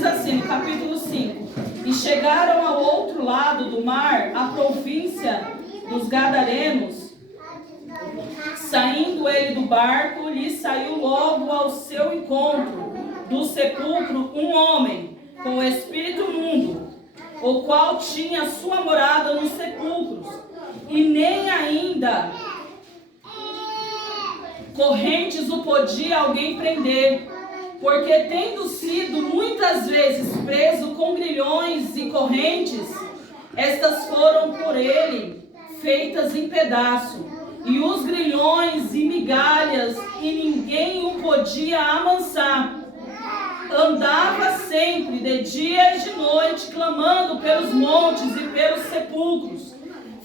diz assim, no capítulo 5: E chegaram ao outro lado do mar, a província dos Gadarenos. Saindo ele do barco, lhe saiu logo ao seu encontro do sepulcro um homem com o espírito imundo, o qual tinha sua morada nos sepulcros, e nem ainda correntes o podia alguém prender, porque tendo sido muitas vezes preso com grilhões e correntes, estas foram por ele feitas em pedaço, e os grilhões e migalhas, e ninguém o podia amansar. Andava sempre, de dia e de noite, clamando pelos montes e pelos sepulcros,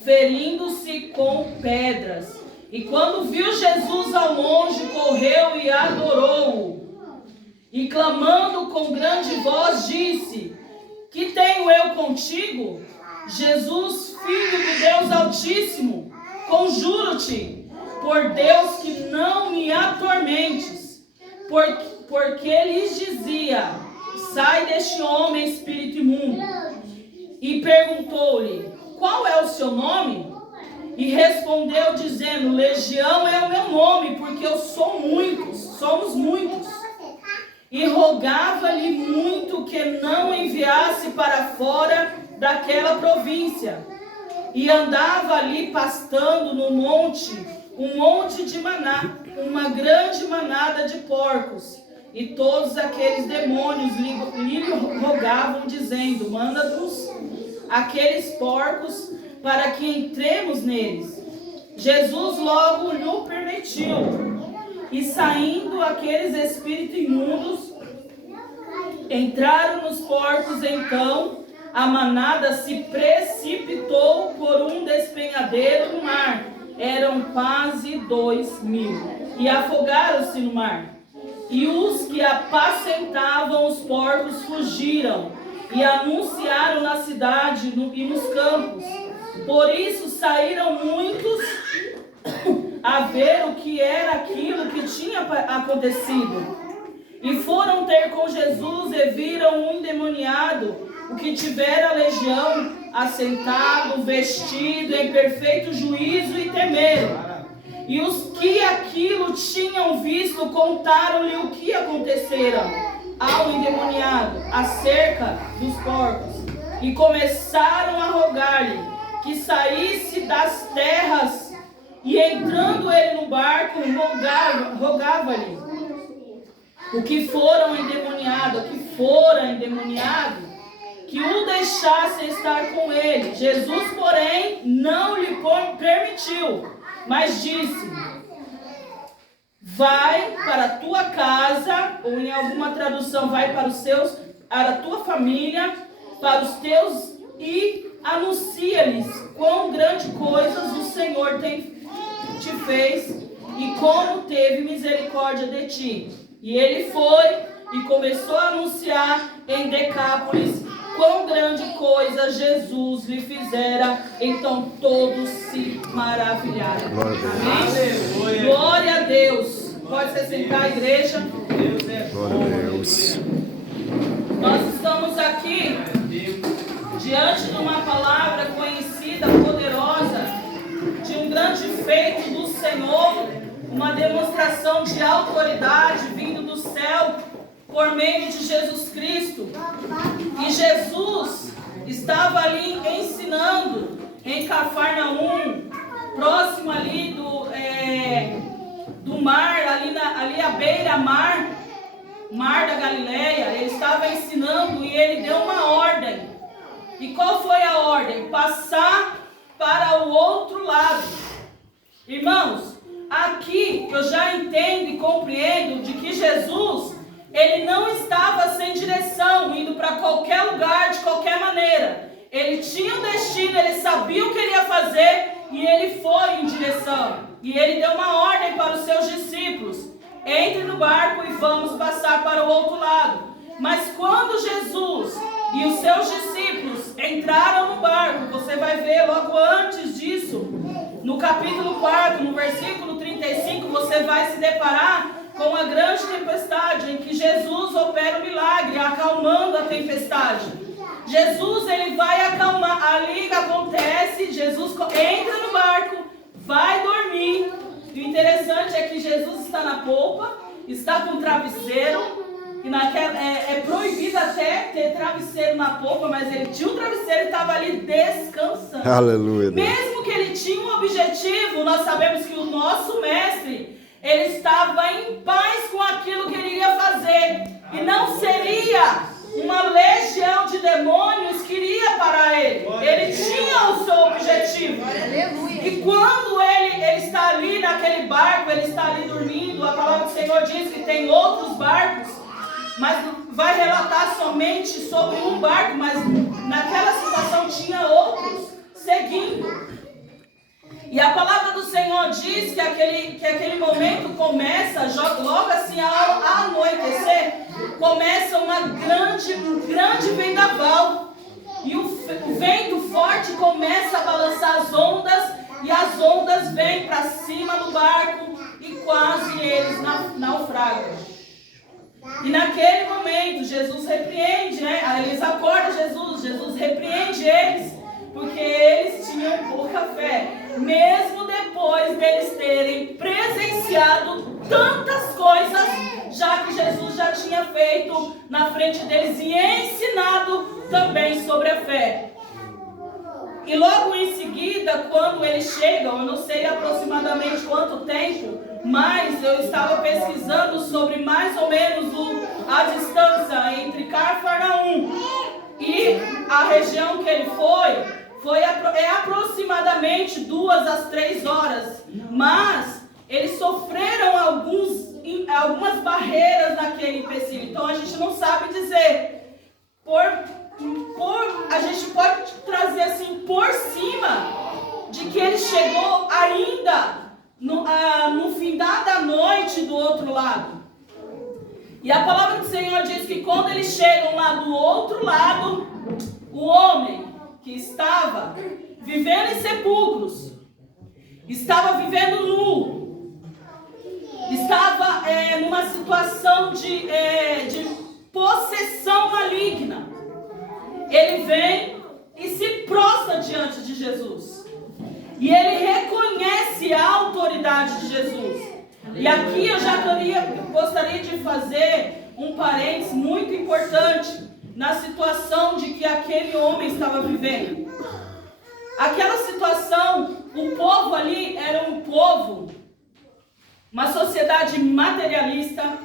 ferindo-se com pedras. E quando viu Jesus ao longe, correu e adorou-o. E clamando com grande voz, disse: Que tenho eu contigo, Jesus, Filho do Deus Altíssimo? Conjuro-te, por Deus, que não me atormentes. Porque lhes dizia: Sai deste homem, espírito imundo. E perguntou-lhe: Qual é o seu nome? E respondeu dizendo: Legião é o meu nome, porque eu sou muitos, somos muitos. E rogava-lhe muito que não enviasse para fora daquela província. E andava ali pastando no monte, um monte de maná, uma grande manada de porcos. E todos aqueles demônios lhe rogavam, dizendo: Manda-nos aqueles porcos para que entremos neles. Jesus logo lhe permitiu. E saindo aqueles espíritos imundos, entraram nos porcos. Então a manada se precipitou por um despenhadeiro no mar. Eram quase 2.000. E afogaram-se no mar. E os que apacentavam os porcos fugiram e anunciaram na cidade e nos campos. Por isso saíram muitos a ver o que era aquilo que tinha acontecido. E foram ter com Jesus e viram um endemoniado, o que tivera a legião, assentado, vestido em perfeito juízo, e temeram. E os que aquilo tinham visto contaram-lhe o que acontecera ao endemoniado acerca dos porcos. E começaram a rogar-lhe que saísse das terras. E entrando ele no barco, rogava-lhe o que fora endemoniado, que o deixasse estar com ele. Jesus, porém, não lhe permitiu, mas disse: Vai para a tua casa, ou em alguma tradução, vai para a tua família, para os teus, e anuncia-lhes quão grande coisas o Senhor te fez e como teve misericórdia de ti. E ele foi e começou a anunciar em Decápolis quão grande coisa Jesus lhe fizera. Então todos se maravilharam. Amém? Glória a Deus. Pode se sentar, igreja. Glória a Deus. Nós estamos aqui diante de uma palavra conhecida, poderosa, de um grande feito do Senhor, uma demonstração de autoridade vindo do céu por meio de Jesus Cristo. E Jesus estava ali ensinando em Cafarnaum, próximo ali do mar, ali à beira-mar, mar da Galileia. Ele estava ensinando e ele deu uma ordem. E qual foi a ordem? Passar para o outro lado. Irmãos, aqui eu já entendo e compreendo de que Jesus, ele não estava sem direção, indo para qualquer lugar, de qualquer maneira. Ele tinha um destino, ele sabia o que ele ia fazer e ele foi em direção. E ele deu uma ordem para os seus discípulos: entre no barco e vamos passar para o outro lado. Mas quando Jesus e os seus discípulos entraram no barco, você vai ver logo antes disso, no capítulo 4, no versículo 35, você vai se deparar com a grande tempestade, em que Jesus opera o milagre, acalmando a tempestade. Jesus, ele vai acalmar, ali acontece, Jesus entra no barco, vai dormir. E o interessante é que Jesus está na polpa, está com travesseiro, e é proibido até ter travesseiro na polpa, mas ele tinha um travesseiro e estava ali descansando. Aleluia. Mesmo que ele tinha um objetivo, nós sabemos que o nosso mestre, ele estava em paz com aquilo que ele ia fazer. E não seria uma legião de demônios que iria para ele. Ele tinha o seu objetivo. E quando ele está ali naquele barco, ele está ali dormindo, a palavra do Senhor diz que tem outros barcos, mas vai relatar somente sobre um barco, mas naquela situação tinha outros seguindo. E a palavra do Senhor diz que aquele momento começa, logo assim ao anoitecer, começa um grande vendaval. E o vento forte começa a balançar as ondas, e as ondas vêm para cima do barco e quase eles naufragam. E naquele momento, Jesus repreende, né? Aí eles acordam Jesus repreende eles, porque eles tinham pouca fé, mesmo depois deles terem presenciado tantas coisas, já que Jesus já tinha feito na frente deles e ensinado também sobre a fé. E logo em seguida, quando eles chegam, eu não sei aproximadamente quanto tempo, mas eu estava pesquisando sobre mais ou menos a distância entre Cafarnaum e a região que ele é aproximadamente 2 às 3 horas. Mas eles sofreram algumas barreiras naquele empecilho. Então a gente não sabe dizer. A gente pode trazer assim por cima de que ele chegou ainda no findar da noite do outro lado. E a palavra do Senhor diz que quando eles chegam lá do outro lado, o homem que estava vivendo em sepulcros, estava vivendo nu, estava numa situação de possessão maligna. Ele vem e se prostra diante de Jesus. E ele reconhece a autoridade de Jesus. E aqui eu gostaria de fazer um parênteses muito importante na situação de que aquele homem estava vivendo. Aquela situação, o povo ali era um povo, uma sociedade materialista,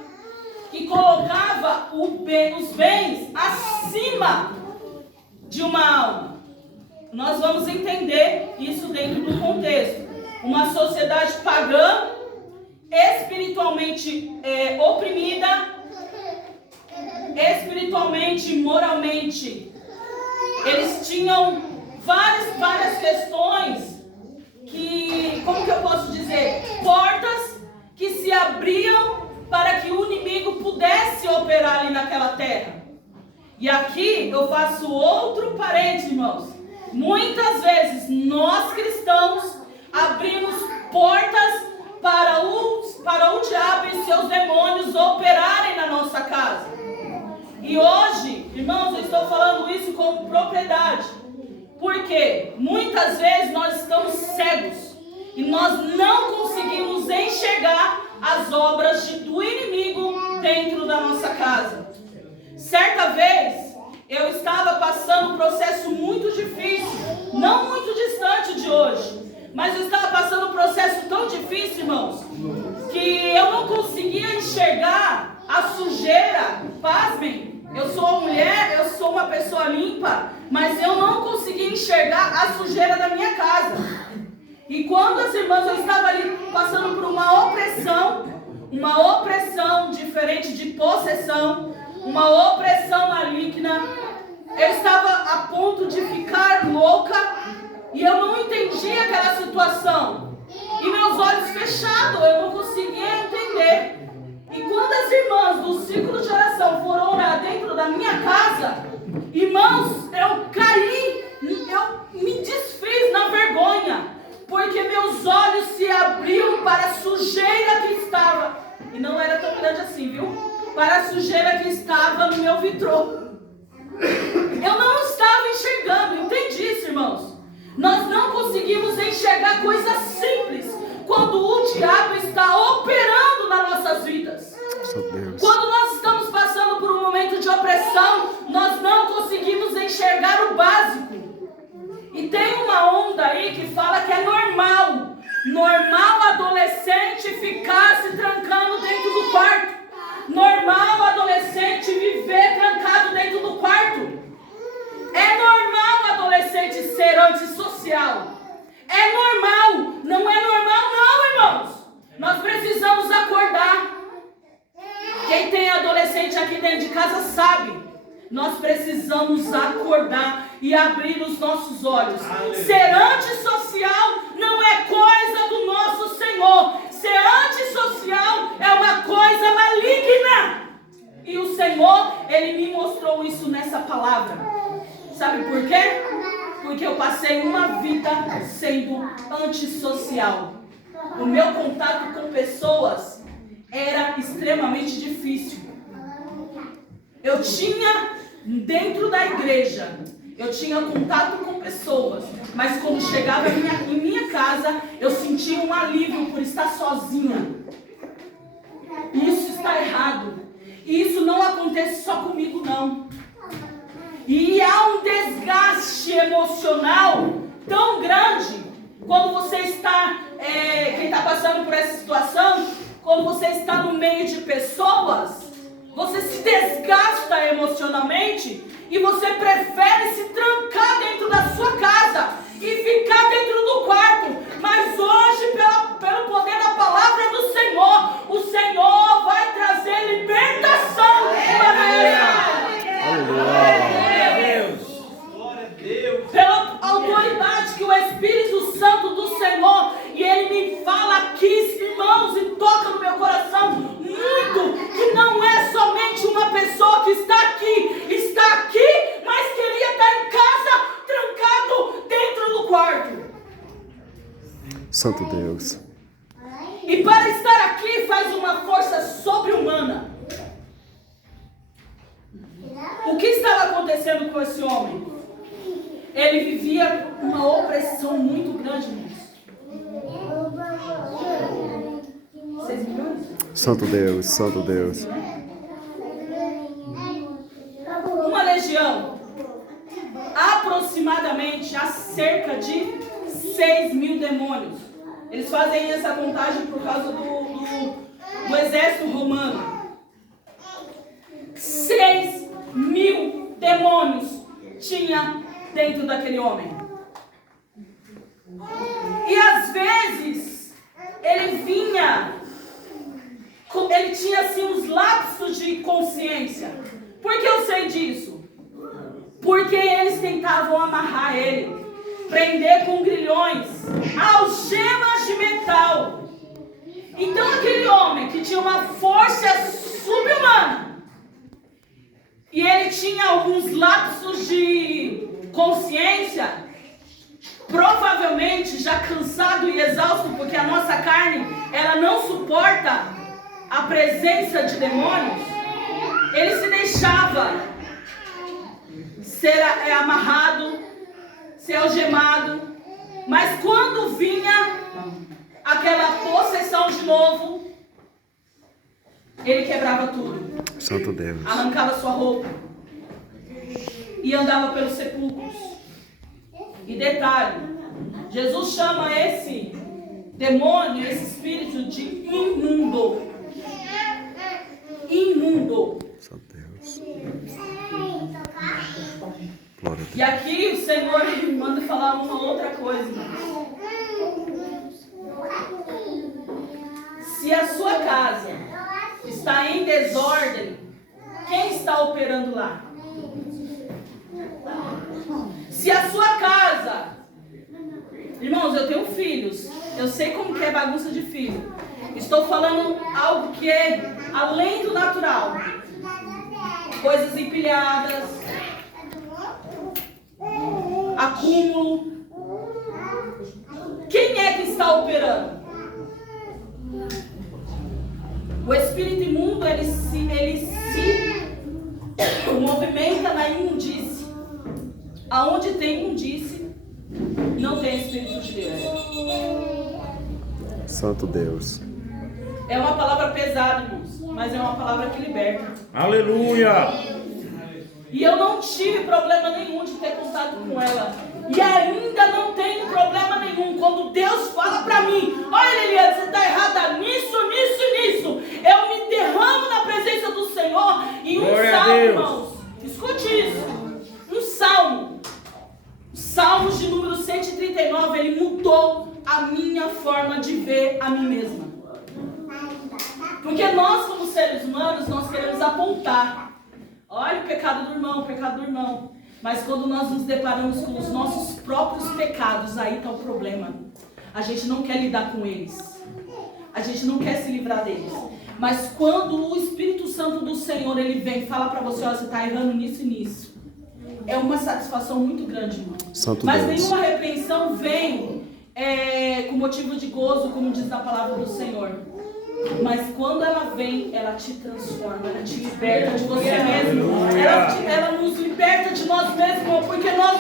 que colocava os bens acima de uma alma. Nós vamos entender isso dentro do contexto. Uma sociedade pagã, espiritualmente oprimida, espiritualmente, moralmente. Eles tinham várias questões que, como que eu posso dizer? Portas que se abriam para que o inimigo pudesse operar ali naquela terra. E aqui eu faço outro parênteses, irmãos. Muitas vezes nós cristãos abrimos portas para o diabo e seus demônios operarem na nossa casa. E hoje, irmãos, eu estou falando isso com propriedade. Porque muitas vezes nós estamos cegos e nós não conseguimos enxergar as obras do inimigo dentro da nossa casa. Certa vez, eu estava passando um processo muito difícil, não muito distante de hoje, mas eu estava passando um processo tão difícil, irmãos, que eu não conseguia enxergar a sujeira. Pasmem, eu sou uma mulher, eu sou uma pessoa limpa, mas eu não conseguia enxergar a sujeira da minha casa. E quando as irmãs, eu estava ali passando por uma opressão diferente de possessão, uma opressão maligna. Eu estava a ponto de ficar louca e eu não entendia aquela situação. E meus olhos fechados, eu não conseguia entender. E quando as irmãs do ciclo de oração foram orar dentro da minha casa, irmãos, eu caí, eu me desfiz na vergonha, porque meus olhos se abriram para a sujeira que estava E não era tão grande assim, viu? Para a sujeira que estava no meu vitrô. Eu não estava enxergando, entende isso, irmãos? Nós não conseguimos enxergar coisas simples quando o diabo está operando nas nossas vidas. Quando nós estamos passando por um momento de opressão, nós não conseguimos enxergar o básico. E tem uma onda aí que fala que é normal adolescente ficar se trancando dentro do quarto. Normal adolescente viver trancado dentro do quarto. É normal adolescente ser antissocial. É normal. Não é normal não, irmãos. Nós precisamos acordar. Quem tem adolescente aqui dentro de casa sabe. Nós precisamos acordar e abrir os nossos olhos. Ser antissocial não é coisa do nosso Senhor. Ser antissocial é uma coisa maligna. E o Senhor, Ele me mostrou isso nessa palavra. Sabe por quê? Porque eu passei uma vida sendo antissocial. O meu contato com pessoas era extremamente difícil. Eu tinha dentro da igreja, eu tinha contato com pessoas, mas quando chegava em minha casa, eu sentia um alívio por estar sozinha. Isso está errado. E isso não acontece só comigo, não. E há um desgaste emocional tão grande quando você está, quem está passando por essa situação, quando você está no meio de pessoas, você se desgasta emocionalmente e você prefere se trancar dentro da sua casa e ficar dentro do quarto. Mas hoje, pelo poder da palavra do Senhor, o Senhor vai trazer libertação para essa. Pela autoridade que o Espírito Santo do Senhor, e Ele me fala aqui, irmãos, e toca no meu coração muito, que não é somente uma pessoa que está aqui, mas queria estar em casa, trancado dentro do quarto. Santo Deus. E para estar aqui faz uma força sobre-humana. O que estava acontecendo com esse homem? Ele vivia uma opressão muito grande nisso. 6 milhões? Santo Deus, Santo Deus. Uma legião, aproximadamente há cerca de 6 mil demônios. Eles fazem essa contagem por causa do exército romano. 6 mil demônios tinha dentro daquele homem. E às vezes ele tinha assim uns lapsos de consciência. Por que eu sei disso? Porque eles tentavam amarrar ele, prender com grilhões, algemas de metal. Então aquele homem que tinha uma força subhumana, e ele tinha alguns lapsos de consciência, provavelmente já cansado e exausto, porque a nossa carne, ela não suporta a presença de demônios, ele se deixava ser amarrado, ser algemado, mas quando vinha aquela possessão de novo, ele quebrava tudo. Santo Deus. Arrancava sua roupa e andava pelos sepulcros. E detalhe, Jesus chama esse demônio, esse espírito de imundo. Imundo. Santo Deus. Glória a Deus. E aqui o Senhor me manda falar uma outra coisa. Se a sua casa está em desordem, quem está operando lá? Se a sua casa... Irmãos, eu tenho filhos. Eu sei como que é bagunça de filho. Estou falando algo que é além do natural. Coisas empilhadas. Acúmulo. Quem é que está operando? O ele se movimenta na imundície. Aonde tem imundície, não tem Espírito de Deus. Santo Deus. É uma palavra pesada, irmãos, mas é uma palavra que liberta. Aleluia! E eu não tive problema nenhum de ter contato com ela. E ainda não tenho problema nenhum. Quando Deus fala pra mim, olha, Eliane, você está errada nisso, nisso e nisso. Eu me derramo na presença do Senhor. E um salmo, irmãos, escute isso. Um salmo. Salmos de número 139, ele mudou a minha forma de ver a mim mesma. Porque nós, como seres humanos, nós queremos apontar. Olha o pecado do irmão, o pecado do irmão. Mas quando nós nos deparamos com os nossos próprios pecados, aí está o problema. A gente não quer lidar com eles. A gente não quer se livrar deles. Mas quando o Espírito Santo do Senhor, ele vem e fala para você, olha, você está errando nisso e nisso. É uma satisfação muito grande, irmão. Santo Mas Deus. nenhuma repreensão vem com motivo de gozo, como diz a palavra do Senhor. Mas quando ela vem, ela te transforma, ela te liberta de você mesmo. Ela nos liberta de nós mesmos, porque nós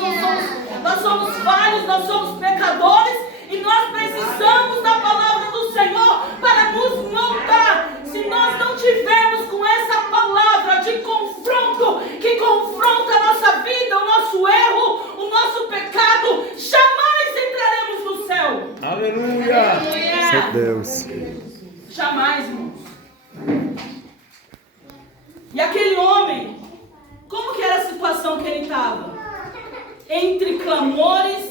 somos falhos, nós somos pecadores e nós precisamos da palavra do Senhor para nos moldar. Se nós não tivermos com essa palavra de confronto, que confronta a nossa vida, o nosso erro, o nosso pecado, jamais entraremos no céu. Aleluia! Santo Deus. Jamais, irmãos. E aquele homem, como que era a situação que ele estava? Entre clamores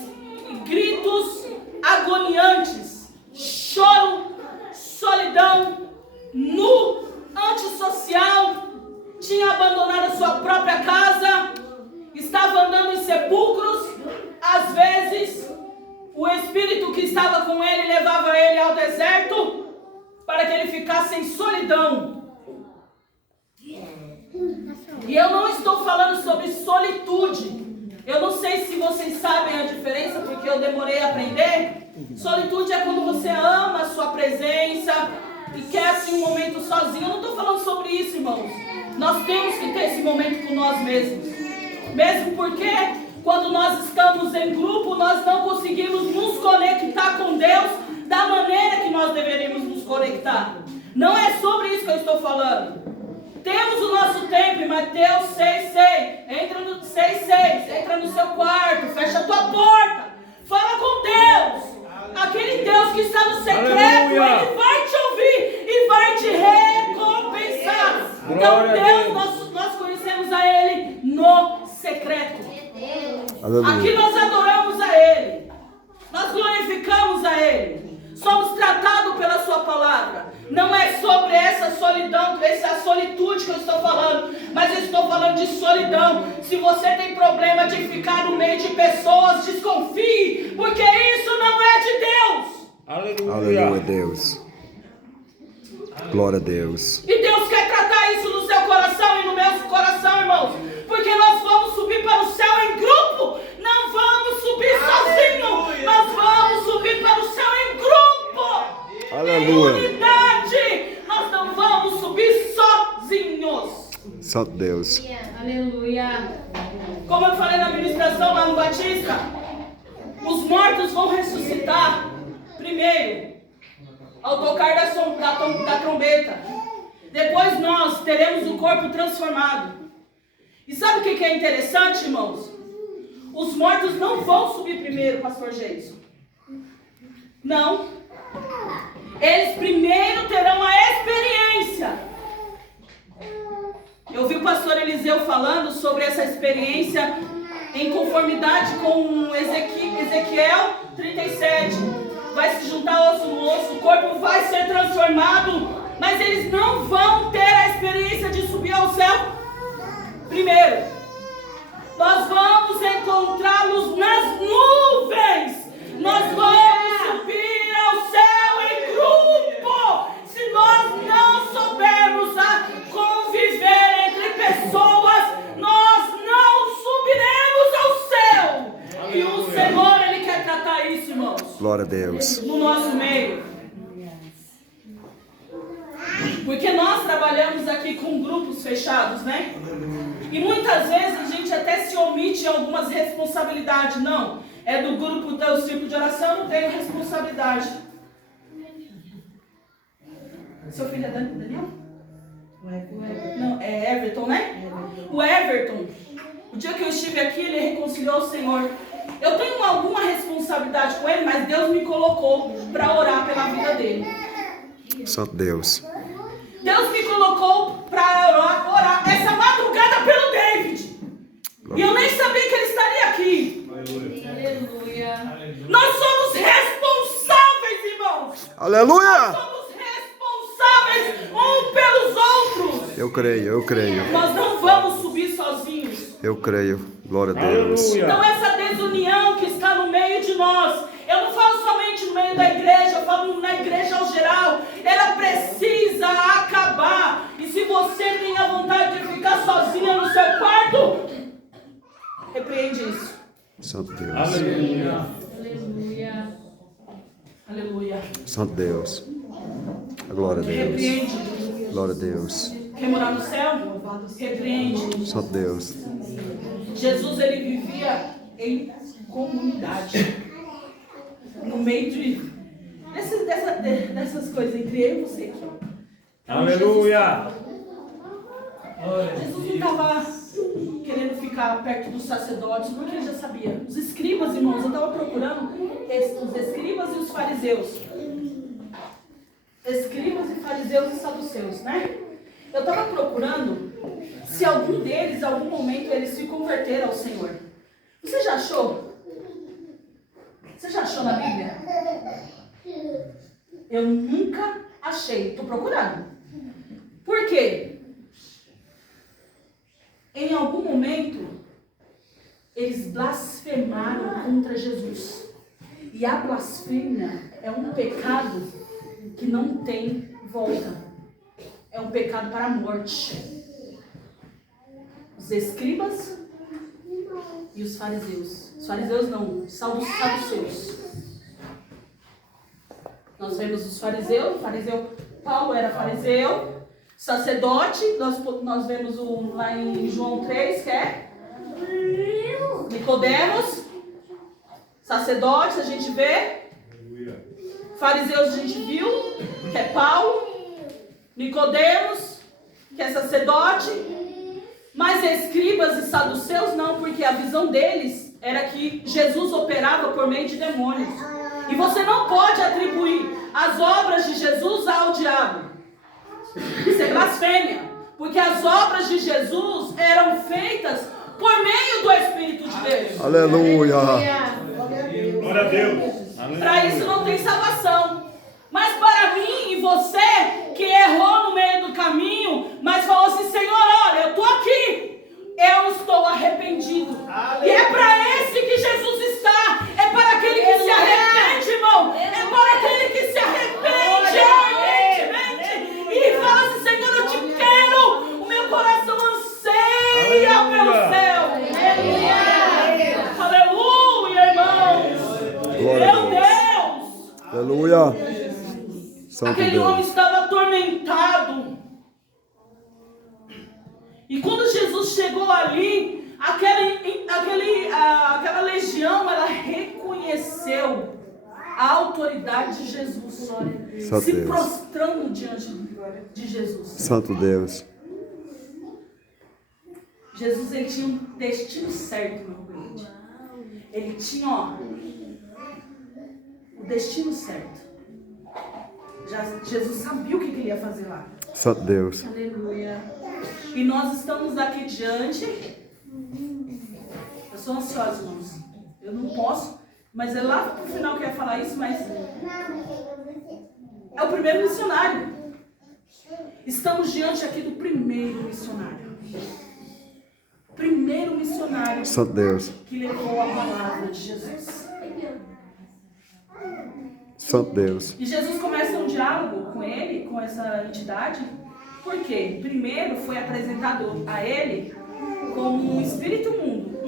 e gritos agoniantes, choro, solidão, nu, antissocial, tinha abandonado a sua própria casa, estava andando em sepulcros. Às vezes, o espírito que estava com ele levava ele ao deserto, para que ele ficasse em solidão. E eu não estou falando sobre solitude. Eu não sei se vocês sabem a diferença, porque eu demorei a aprender. Solitude é quando você ama a sua presença e quer assim um momento sozinho. Eu não estou falando sobre isso, irmãos. Nós temos que ter esse momento com nós mesmos. Mesmo porque quando nós estamos em grupo, nós não conseguimos nos conectar com Deus da maneira que nós deveríamos nos conectar. Não é sobre isso que eu estou falando. Temos o nosso tempo, Mateus 6,6. Entra no seu quarto, fecha a tua porta, fala com Deus. Aquele Deus que está no secreto, Aleluia. Ele vai te ouvir e vai te recompensar. Então Deus, nós conhecemos a Ele no secreto. Aleluia. Aqui nós adoramos a Ele, nós glorificamos a Ele. Somos tratados pela sua palavra. Não é sobre essa solidão, essa solitude que eu estou falando, mas eu estou falando de solidão. Se você tem problema de ficar no meio de pessoas, desconfie, porque isso não é de Deus. Aleluia! Aleluia, Deus. Glória a Deus. E Deus quer tratar isso no seu coração e no meu coração, irmãos. Porque nós vamos subir para o céu em grupo. Não vamos subir sozinhos. Nós vamos subir para o céu em grupo. Aleluia. Em unidade. Nós não vamos subir sozinhos. Santo Deus. Aleluia. Como eu falei na ministração lá no Batista, os mortos vão ressuscitar primeiro ao tocar da trombeta. Depois nós teremos o corpo transformado. E sabe o que é interessante, irmãos? Os mortos não vão subir primeiro, pastor Geison. Não. Eles primeiro terão a experiência. Eu vi o pastor Eliseu falando sobre essa experiência em conformidade com Ezequiel 37. Vai se juntar osso no osso, o corpo vai ser transformado, mas eles não vão ter a experiência de subir ao céu primeiro. Nós vamos encontrá-los nas nuvens. Nós vamos subir ao céu em grupo. Se nós não soubermos a conviver entre pessoas, nós não subiremos ao céu. E o Senhor, Ele quer tratar isso, irmãos. Glória a Deus. No nosso meio. Porque nós trabalhamos aqui com um grupo grupos fechados, né? E muitas vezes a gente até se omite em algumas responsabilidades. Não, é do grupo do círculo de oração, eu não tenho responsabilidade. Seu filho é Daniel? Não, é Everton, né? O Everton, o dia que eu estive aqui, ele reconciliou o Senhor. Eu tenho alguma responsabilidade com ele, mas Deus me colocou para orar pela vida dele. Santo Deus. Deus me colocou para orar essa madrugada pelo David. E eu nem sabia que ele estaria aqui. Aleluia. Nós somos responsáveis, irmãos. Aleluia! Somos responsáveis um pelos outros. Eu creio. Nós não vamos subir sozinhos. Eu creio. Glória a Deus. Então essa desunião que está no meio de nós, eu não falo somente no meio da igreja, eu falo na igreja ao geral, ela precisa acabar. E se você tem a vontade de ficar sozinha no seu quarto, repreende isso. Santo Deus. Aleluia. Aleluia. Aleluia. Santo Deus. Glória a Deus. Repreende. Glória a Deus. Quer morar no céu? Repreende. Santo Deus. Jesus, ele vivia em comunidade. No meio dessas coisas entre eu e você aqui. Ó. Aleluia. Jesus não estava querendo ficar perto dos sacerdotes, porque ele já sabia. Os escribas, irmãos, eu estava procurando os escribas e os fariseus. Escribas e fariseus e saduceus, né? Eu estava procurando se algum deles, em algum momento, eles se converteram ao Senhor. Você já achou? Você já achou na Bíblia? Eu nunca achei. Estou procurando. Por quê? Em algum momento, eles blasfemaram contra Jesus. E a blasfêmia é um pecado que não tem volta. É um pecado para a morte. Os escribas e os fariseus. Os fariseus não, saduceus. Nós vemos os fariseus, Paulo era fariseu, sacerdote, nós vemos lá em João 3, que é Nicodemos, sacerdote, a gente vê, fariseus a gente viu, que é Paulo, Nicodemos, que é sacerdote, mas escribas e saduceus não, porque a visão deles era que Jesus operava por meio de demônios. E você não pode atribuir as obras de Jesus ao diabo. Isso é blasfêmia. Porque as obras de Jesus eram feitas por meio do Espírito de Deus. Aleluia. Glória a Deus. Para isso não tem salvação. Mas para mim e você que errou no meio do caminho, mas falou assim: Senhor, olha, eu estou aqui. Eu estou arrependido. E é para esse que Jesus está. É para aquele que se arrepende, irmão. É para aquele que se arrepende ardentemente. E fala assim: Senhor, eu te quero. O meu coração anseia pelo céu. Aleluia, irmãos. Glória a Meu Deus. Deus. Aleluia. Santo Aquele homem Deus. estava atormentado. E quando Jesus chegou ali, aquela legião, ela reconheceu a autoridade de Jesus. Santo Se Deus. prostrando diante de Jesus. Santo Deus. Jesus, ele tinha um destino certo, meu querido. Ele tinha, o destino certo. Jesus sabia o que ele ia fazer lá. Santo Deus. Aleluia. E nós estamos aqui diante. Eu sou ansiosa, irmãos. Eu não posso, mas é lá pro final que eu ia falar isso, mas é o primeiro missionário. Estamos diante aqui do primeiro missionário. Primeiro missionário Santo Deus. que levou a palavra de Jesus. Santo Deus. E Jesus começa um diálogo com ele, com essa entidade. Por quê? Primeiro foi apresentado a ele como um espírito mundo.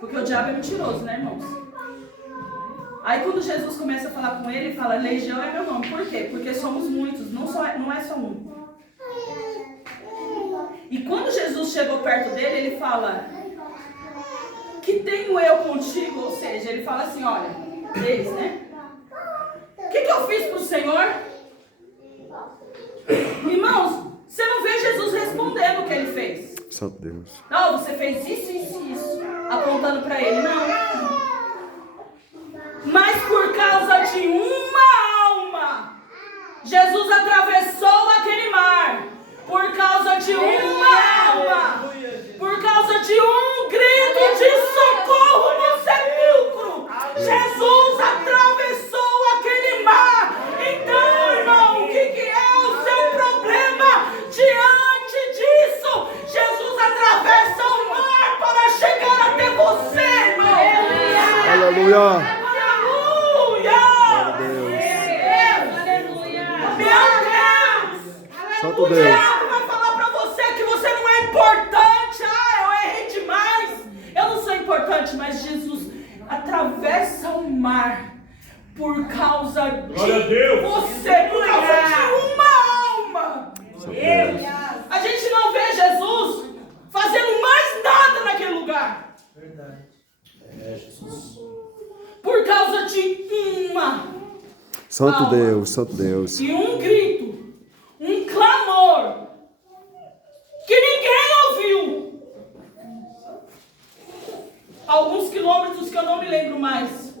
Porque o diabo é mentiroso, né, irmãos? Aí quando Jesus começa a falar com ele, ele fala: Legião é meu nome. Por quê? Porque somos muitos, não é só um. E quando Jesus chegou perto dele, ele fala: que tenho eu contigo? Ou seja, ele fala assim, olha, eles, né? O que eu fiz para o Senhor? Irmãos, você não vê Jesus respondendo o que ele fez. Santo Deus. Não, você fez isso, isso e isso. Apontando para ele, não. Mas por causa de uma alma, Jesus atravessou aquele mar. Por causa de uma alma. Por causa de um grito de socorro no sepulcro. Jesus atravessou aquele mar. Então, irmão, o que é o seu problema? Diante disso, Jesus atravessa o mar para chegar até você, irmão. Aleluia. Aleluia. Aleluia. Meu Deus. Santo O Deus. diabo vai falar para você que você não é importante. Ah, eu errei demais. Eu não sou importante, mas Jesus atravessa o mar por causa de Glória a Deus. você, por causa de uma alma. Santo Deus. A gente não vê Jesus fazendo mais nada naquele lugar. Por causa de uma Santo alma. Deus. Santo Deus. E um grito, um clamor que ninguém ouviu. Alguns quilômetros que eu não me lembro mais.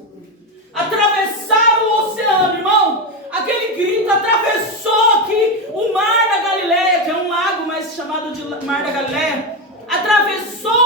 Atravessaram o oceano, irmão. Aquele grito atravessou aqui o mar da Galileia, que é um lago mais chamado de Mar da Galileia. Atravessou